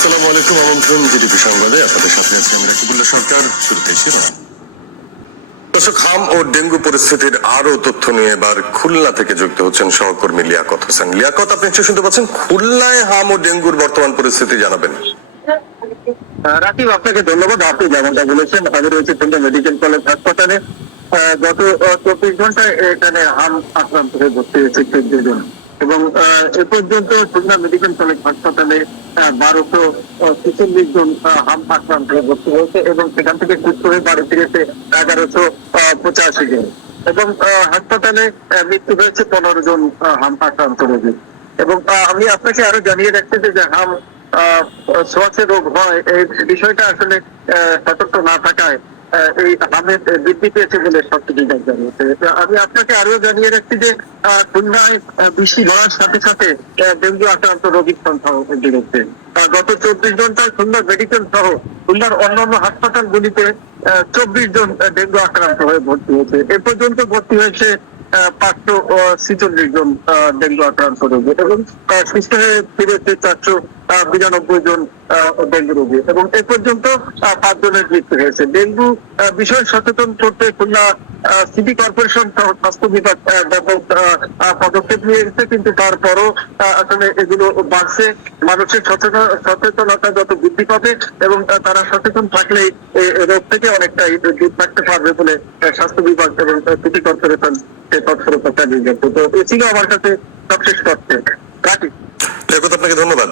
আসসালামু আলাইকুম। আমন্ত্রণ জিডিপি সংবাদে আপনাদের সাথে আছি আমি রাকিবুল্লাহ সরকার। শুরুতেই শিরোনাম। দর্শক, হাম ও ডেঙ্গু পরিস্থিতির আরো তথ্য নিয়ে এবার খুলনা থেকে যুক্ত হচ্ছেন সহকর্মী লিয়াকত হোসেন। লিয়াকত, আপনি নিশ্চয়ই শুনতে পাচ্ছেন। খুলনায় হাম ও ডেঙ্গুর বর্তমান পরিস্থিতি জানাবেন। রাকিব, আপনাকে ধন্যবাদ। আপনি যেমনটা বলেছেন, আমি রয়েছে খুলনা মেডিকেল কলেজ হাসপাতালে। গত 24 ঘন্টায় এখানে হাম আক্রান্ত হয়ে ভর্তি হয়েছে 14 জন, এবং এ পর্যন্ত খুলনা মেডিকেল কলেজ হাসপাতালে 1246 জন হাম আক্রান্ত হয়ে ভর্তি হয়েছে, এবং সেখান থেকে সুস্থ হয়ে বাড়ি ফিরেছে 1185 জন, এবং হাসপাতালে মৃত্যু হয়েছে 15 জন হাম আক্রান্ত রোগী। এবং আমি আপনাকে আরো জানিয়ে রাখতে চাই যে হাম শ্বাসের রোগ হয়, এই বিষয়টা আসলে সতর্ক না থাকায় এই হামের বৃদ্ধি পেয়েছে বলে সবকিছু জানিয়েছে। আমি আপনাকে আরো জানিয়ে রাখছি যে খুলনায় বৃষ্টি বাড়ার সাথে সাথে ডেঙ্গু আক্রান্ত রোগীর সংখ্যা বেড়েছে। গত 24 ঘন্টায় খুলনা মেডিকেল সহ খুলনার অন্যান্য হাসপাতালগুলিতে 24 জন ডেঙ্গু আক্রান্ত হয়ে ভর্তি হয়েছে। এ পর্যন্ত ভর্তি হয়েছে 546 জন ডেঙ্গু আক্রান্ত রোগী, এবং সুস্থ হয়ে ফিরেছে 492 জন ডেঙ্গু রোগী, এবং এ পর্যন্ত 5 জনের মৃত্যু হয়েছে। ডেঙ্গু বিষয়ে সচেতন করতে খুলনা সিটি কর্পোরেশন সহ স্বাস্থ্য বিভাগ ব্যাপক পদক্ষেপ নিয়ে এসেছে, কিন্তু তারপরও আসলে এগুলো বাড়ছে। মানুষের সচেতনতা যত বৃদ্ধি পাবে এবং তারা সচেতন থাকলেই রোগ থেকে অনেকটাই দূর থাকতে পারবে বলে স্বাস্থ্য বিভাগ এবং সিটি কর্পোরেশন তৎপরতা চালিয়ে যাচ্ছে। তো এ ছিল আমার কাছে সবশেষ তথ্য। লিয়াকত, আপনাকে ধন্যবাদ।